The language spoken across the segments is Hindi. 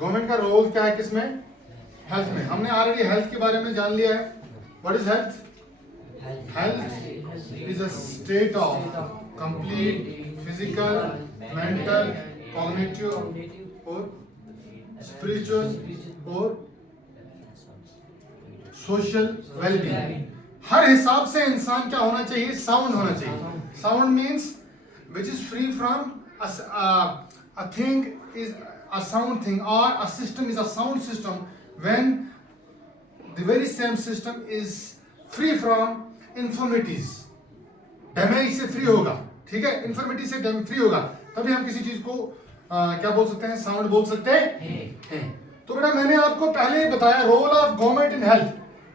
गवर्नमेंट का रोल क्या है किसमें? हेल्थ में। हमने ऑलरेडी हेल्थ के बारे में जान लिया है। What is health? Health is a state of complete physical, mental, cognitive और स्पिरिचुअल और सोशल वेलबींग। हर हिसाब से इंसान क्या होना चाहिए? साउंड होना चाहिए। Sound means which is free from a thing is a sound thing or a system is a sound system when the very same system is free from infirmities। Damage से फ्री होगा, ठीक है, इन्फॉर्मिटी से फ्री होगा, तभी हम किसी चीज को क्या बोल सकते हैं? साउंड बोल सकते हैं। तो बेटा मैंने आपको पहले ही बताया role of government in health.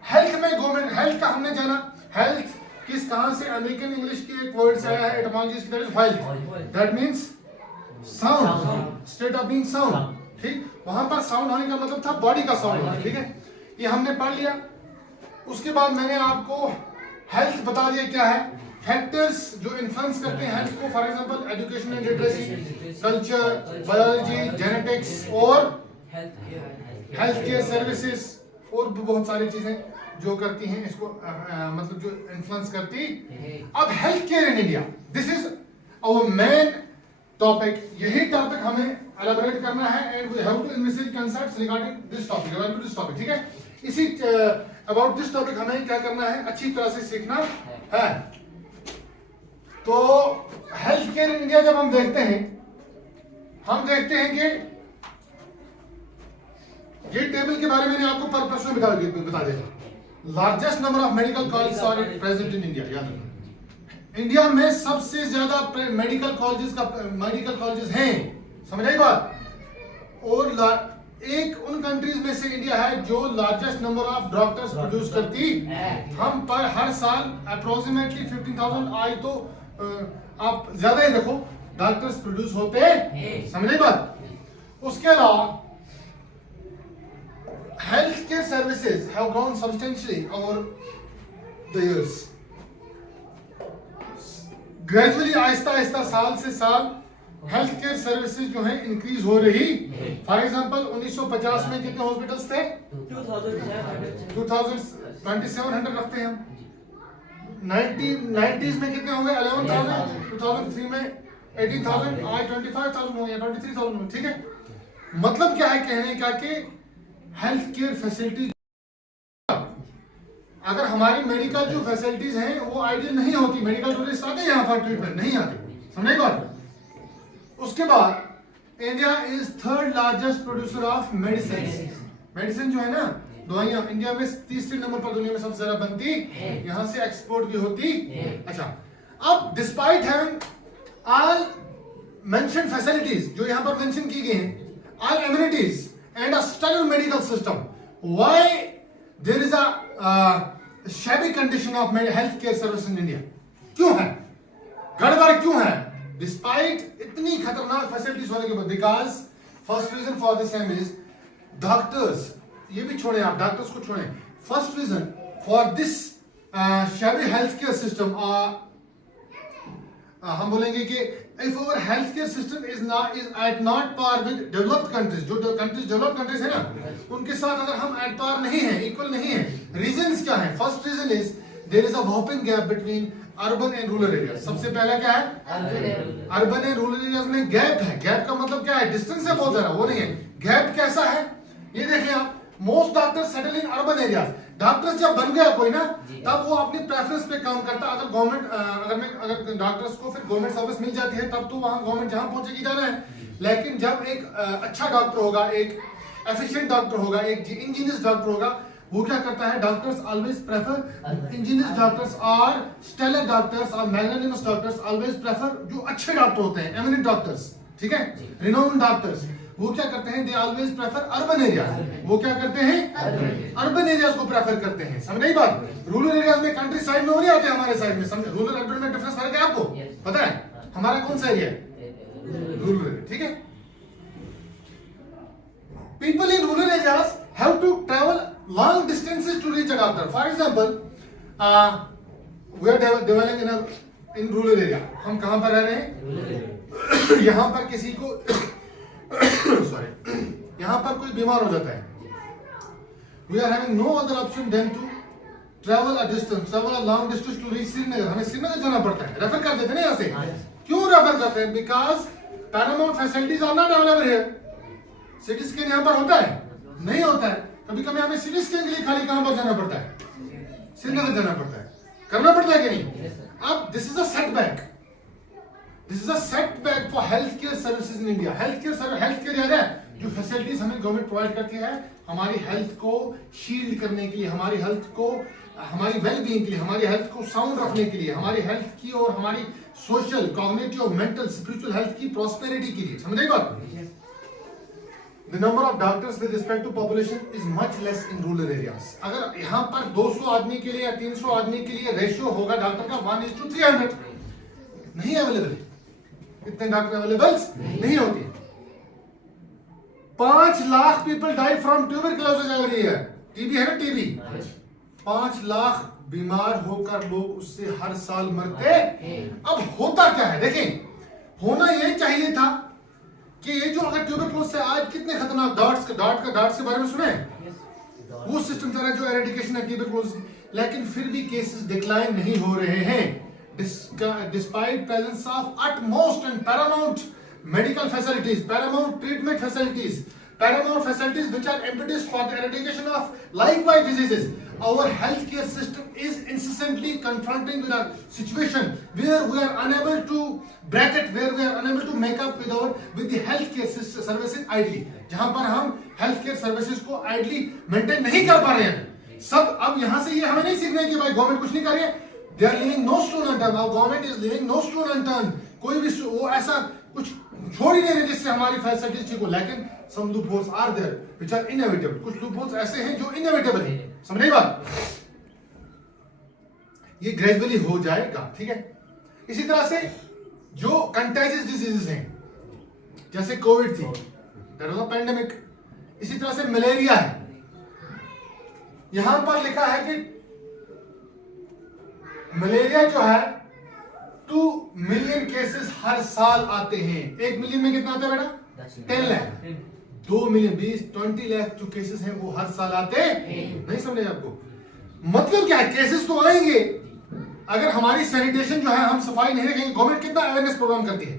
Health में गवर्नमेंट, हेल्थ का हमने जाना हेल्थ किस कहां से? अमेरिकन इंग्लिश की एक वर्ड से आया है, एटमोलॉजी की, that is health, that means sound, state of being sound. ठीक, वहां पर साउंड होने का मतलब था बॉडी का साउंड होना। ठीक है, ये हमने पढ़ लिया। उसके बाद मैंने आपको हेल्थ बता दिया क्या है, फैक्टर्स जो इन्फ्लुएंस करते हैं हेल्थ को। For example education and literacy, culture, biology, genetics और हेल्थ केयर सर्विसेज और भी बहुत सारी चीजें जो करती हैं इसको मतलब जो इन्फ्लुएंस करती। अब health care in India, this is our main topic. यही टॉपिक हमें एलाबोरेट करना है and we have to investigate concepts regarding this topic, about this topic. ठीक है, इसी अबाउट दिस टॉपिक हमें क्या करना है? अच्छी तरह से सीखना है। तो हेल्थ केयर इन इंडिया जब हम देखते हैं कि ये टेबल के बारे में मैंने आपको पर्पस में बता देगा। Largest number of medical colleges are present in India. याद रखना, इंडिया में सबसे ज्यादा मेडिकल कॉलेजेस हैं, समझ आई बात। और एक उन कंट्रीज में से इंडिया है जो largest number of doctors produce करती। हम पर हर साल अप्रोक्सीमेटली 15,000 आई तो आप ज्यादा ही देखो डॉक्टर्स प्रोड्यूस होते हैं, समझ आई बात। उसके अलावा healthcare services have grown substantially over the years। Gradually Aahista Aahista साल से साल हेल्थ केयर सर्विसेज जो है इंक्रीज हो रही। फॉर एग्जांपल 1950 में कितने हॉस्पिटल्स थे? 2700 रखते हैं हम। 90s में कितने हो गए? 11,000। 2003 में 18,000, आज 25,000 हो गया, 23,000 हो। ठीक है, मतलब क्या है कहने का कि हेल्थ केयर फैसिलिटीज, अगर हमारी मेडिकल जो फैसिलिटीज हैं वो आइडियल नहीं होती, मेडिकल टूरिस्ट आते हैं यहाँ पर ट्रीटमेंट नहीं आते, समझे बात। उसके बाद India is third largest producer of medicine. Medicine जो है ना, दवाइयां, इंडिया में तीसरे नंबर पर दुनिया में सबसे ज्यादा बनती, यहाँ से एक्सपोर्ट भी होती। अच्छा, अब despite having all mentioned facilities जो यहाँ पर मेंशन की गई हैं, all amenities and a stellar medical system, why there is a shabby condition of healthcare service in India? क्यों है गड़बड़, क्यों है डिस्पाइट इतनी खतरनाक फैसिलिटीज होने के बाद? Because first reason for this is doctors, ये भी छोड़ें आप, डॉक्टर्स को छोड़ें। First reason for this shabby healthcare system हम बोलेंगे कि if our healthcare system is at not par with developed countries, जो countries developed countries है ना, उनके साथ अगर हम at par नहीं है, equal नहीं है। reasons क्या है? first reason is there is a whopping gap between urban and rural areas। सबसे पहला क्या है? urban and rural areas में गैप है। गैप का मतलब क्या है? डिस्टेंस है बहुत ज्यादा, वो नहीं है। गैप कैसा है ये देखिए आप, most doctors settle in urban areas. Doctors जब बन गया कोई ना, तब वो अपनी प्रेफरेंस पे काम करता। अगर गवर्नमेंट अगर डॉक्टर्स को फिर गवर्नमेंट सर्विस मिल जाती है, तब तो वहां गवर्नमेंट जहां पहुंचेगी जाना है। लेकिन जब एक अच्छा डॉक्टर होगा, एक एफिशिएंट डॉक्टर होगा, एक इंजीनियर्स डॉक्टर होगा, वो क्या करता है? Doctors always prefer engineers doctors और स्टेलर डॉक्टर्स और मैग्नानिमस डॉक्टर्स ऑलवेज प्रेफर जो अच्छे डॉक्टर होते हैं, एमिनेंट डॉक्टर्स, ठीक है, रिनाउंड डॉक्टर्स। वो क्या करते हैं? They always prefer urban areas. वो क्या करते हैं? अर्बन एरियाज को प्रेफर करते हैं, समझ नहीं बात। रूरल एरियाज में, कंट्री साइड में वो नहीं आते हमारे साइड में, समझ। रूरल अर्बन में डिफरेंस फर्क है आपको पता है? हमारा कौन सा एरिया है? रूरल एरिया, ठीक है। People in rural areas have to travel long distances to reach a doctor. For example we are developing in rural area. हम कहां पर रह रहे हैं? यहां पर किसी को सॉरी यहाँ पर कोई बीमार हो जाता है, we are having no other option than to travel a distance, travel a long distance to reach Srinagar. हमें श्रीनगर जाना पड़ता है, रेफर कर देते हैं ना यहाँ से. क्यों रेफर करते हैं? Because paramount facilities are not available here. CT scan यहाँ पर होता है? नहीं होता है. कभी कभी हमें सिटी स्कैन के लिए खाली कहाँ पर जाना पड़ता है? श्रीनगर जाना पड़ता है. करना पड़ता है कि नहीं? अब this is a setback. This is a setback for health care services in India. Health care याद है जो फैसिलिटीज हमें गवर्नमेंट प्रोवाइड करती है हमारी हेल्थ को शील्ड करने के लिए, हमारी हेल्थ को, हमारी वेलबींग के लिए, हमारी हेल्थ को साउंड रखने के लिए, हमारी हेल्थ की और हमारी social, cognitive, mental, spiritual health की प्रॉस्पेरिटी के लिए. समझ बात? The number of doctors with respect to population is much less in rural areas. अगर यहाँ पर 200 आदमी के लिए या 300 आदमी के लिए रेशियो होगा डॉक्टर का 1:300, नहीं अवेलेबल है. इतने डॉक्टर अवेलेबल नहीं होते. 5 lakh people die from tuberculosis every year. TB है ना, टीबी. 5 लाख बीमार होकर लोग उससे हर साल मरते. अब होता क्या है देखें, होना यह चाहिए था कि ये जो अगर ट्यूबरक्लोसिस से आज कितने खतरनाक डार्ट्स के बारे में सुने, वो सिस्टम चल रहा है जो एरेडिकेशन है ट्यूबरक्लोसिस, लेकिन फिर भी केसेस डिक्लाइन नहीं हो रहे हैं despite presence of utmost and paramount medical facilities, paramount treatment facilities, paramount facilities which are impetus for the eradication of likewise diseases. Our healthcare system is incessantly confronting with a situation where we are unable to bracket, where we are unable to make up with the healthcare services idly. जहां पर हम healthcare services को idly maintain नहीं कर पा रहे हैं. सब अब यहां से ये हमें नहीं सीखना है कि भाई गवर्नमेंट कुछ नहीं कर रही है. They are leaving no stone unturned. Our government is leaving no stone unturned. कोई भी वो ऐसा कुछ छोड़ ही नहीं रहे जिससे हमारी फैसिलिटीज ठीक हो. लेकिन some loopholes are there which are inevitable. कुछ loopholes ऐसे हैं जो inevitable हैं. समझ रही बात? ये ग्रेजुअली हो जाएगा, ठीक है. इसी तरह से जो कंटेजियस डिजीजेस हैं जैसे कोविड थी, दैट वाज अ पैंडेमिक. इसी तरह से मलेरिया है. यहां पर लिखा है कि मलेरिया जो है 2 मिलियन केसेस हर साल आते हैं. 1 मिलियन में कितना आता है बेटा? 10 लाख. 2 मिलियन 20 लाख जो केसेस हैं वो हर साल आते हैं. नहीं समझे आपको? मतलब क्या है? केसेस तो आएंगे. अगर हमारी सैनिटेशन जो है, हम सफाई नहीं रखेंगे. गवर्नमेंट कितना अवेयरनेस प्रोग्राम करती है?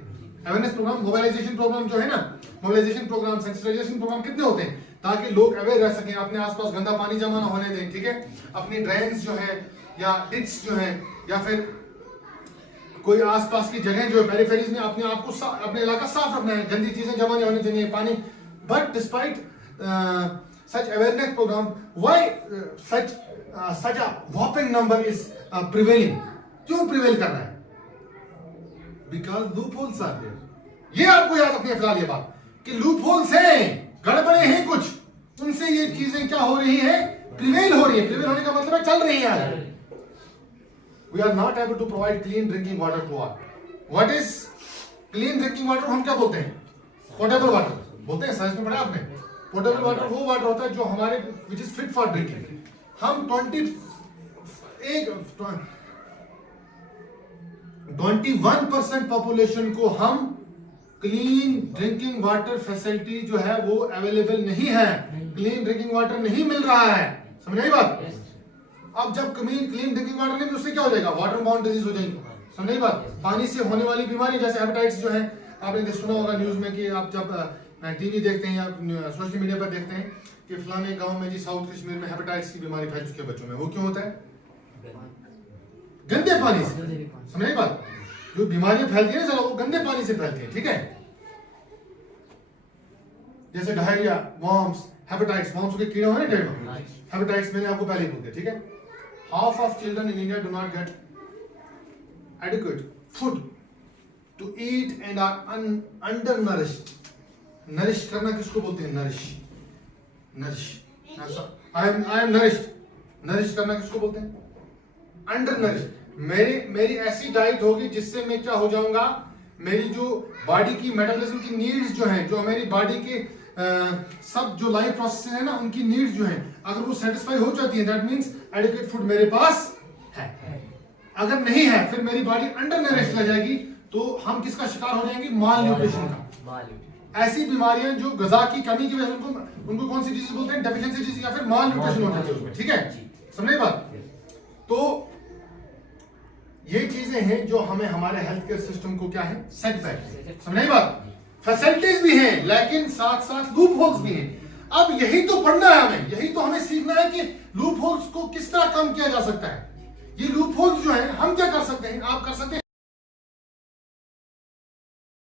अवेयरनेस प्रोग्राम, मोबिलाइजेशन प्रोग्राम जो है ना, मोबिलाइजेशन प्रोग्राम, सेंसिटाइजेशन प्रोग्राम कितने होते हैं ताकि लोग अवेयर रह सकें, अपने आसपास गंदा पानी जमा ना होने दें, ठीक है. अपनी ड्रेन्स जो है या डिट्स जो है या फिर कोई आसपास की जगह जो है पेरिफेरीज में अपने आप को अपने इलाका साफ रखना है, गंदी चीजें जमा नहीं होनी चाहिए, पानी. But despite such awareness program, why such a whopping number is prevailing? क्यों प्रिवेल कर रहा है? Because loopholes are there. ये आपको याद रखनी है फिलहाल ये बात कि loopholes हैं, गड़बड़े हैं कुछ, उनसे ये चीजें क्या हो रही है? प्रिवेल हो रही है. प्रिवेल होने का मतलब है चल रही है. We are not able to provide clean drinking water to all. What is clean drinking water? हम क्या बोलते हैं? Potable water बोलते हैं. साइंस में पढ़ा आपने? पोर्टेबल वाटर वो वाटर होता है जो हमारे which is fit for drinking. हम 21% पॉपुलेशन को हम क्लीन ड्रिंकिंग वाटर फैसिलिटी जो है वो अवेलेबल नहीं है. क्लीन ड्रिंकिंग वाटर नहीं मिल रहा है. समझ आई बात? अब जब क्लीन ड्रिंकिंग वाटर नहीं, तो उससे क्या हो जाएगा? वाटर बाउंड डिजीज हो जाएगी. समझ आई बात? पानी से होने वाली बीमारी जैसे हेपेटाइटिस जो है, आपने सुना होगा न्यूज में कि आप जब टीवी देखते हैं या सोशल मीडिया पर देखते हैं कि फलाने गांव में जी साउथ कश्मीर में हेपेटाइटिस की बीमारी फैल चुकी है बच्चों में. वो क्यों होता है? गंदे पानी से. समझ आई बात? जो बीमारियां फैलती है ना वो गंदे पानी से फैलती है, ठीक है. जैसे डायरिया, वॉर्म्स, हेपेटाइटिस. वॉर्म्स के कीड़े होने डेढ़ में. हेपेटाइटिस मैंने आपको पहले ही बोल दिया, ठीक है. Half of children in India do not gate adequate food to eat and are undernourished. Nourish करना किसको बोलते हैं? Nourish. I am nourished. Nourish करना किसको बोलते हैं? Under nourish. मेरी ऐसी डाइट होगी जिससे मैं क्या हो जाऊंगा, मेरी जो बॉडी की मेटाबॉलिज्म की नीड्स जो हैं, जो मेरी बॉडी के सब जो लाइफ प्रोसेस है ना, उनकी नीड्स जो हैं, अगर वो सेटिस्फाई हो जाती है, दैट मींस एडिक्वेट फूड मेरे पास है. अगर नहीं है फिर मेरी बॉडी अंडर नरिश रह जाएगी. तो हम किसका शिकार हो जाएंगे? माल न्यूट्रिशन का. ऐसी बीमारियां जो गजा की कमी की वजह उनको उनको कौन सी डिजीज बोलते हैं, डेफिशिएंसी डिजीज या फिर माल न्यूट्रिशन होता है उसमें, ठीक है, समझे बात। तो ये चीजें हैं जो हमें हमारे हेल्थ केयर सिस्टम को क्या है, सेटबैक, समझे बात। फैसिलिटीज भी हैं लेकिन साथ साथ लूप होल्स भी हैं। अब यही तो पढ़ना है हमें, यही तो हमें सीखना है कि लूप होल्स को किस तरह कम किया जा सकता है। ये लूप होल्स जो है हम क्या कर सकते हैं, आप कर सकते हैं